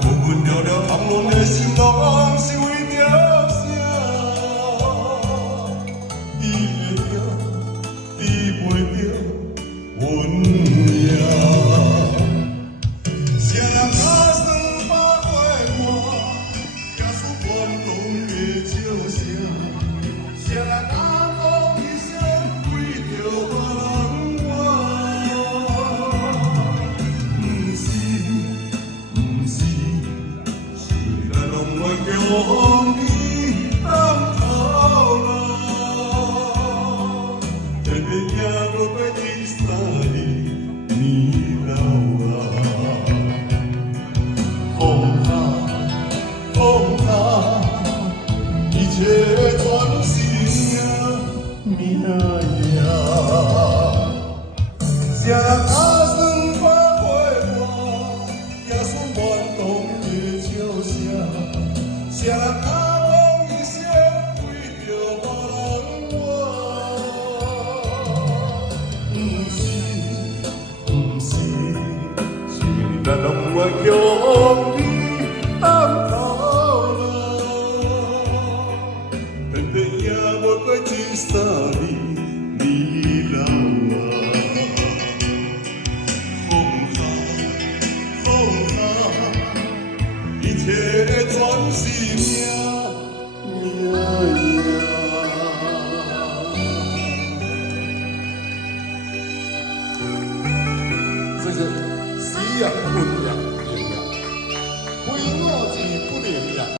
分分了了，淌拢的心拢是为着啥？伊会着，伊袂着，阮也。谁人打算把快活，也是愿拢的笑声。谁人打讲一生为着别人活？不是，不是，是咱拢爱叫你当头路，偏偏也无过第三年老啊。风啊，风啊，一切全是命呀。谁人打算把快活，也是愿拢的笑声。谁人打讲一生为着别人活？不是，不是，是咱拢爱叫你当头路，偏偏也无过一三年你老啊。风啊，风啊，一切全是命。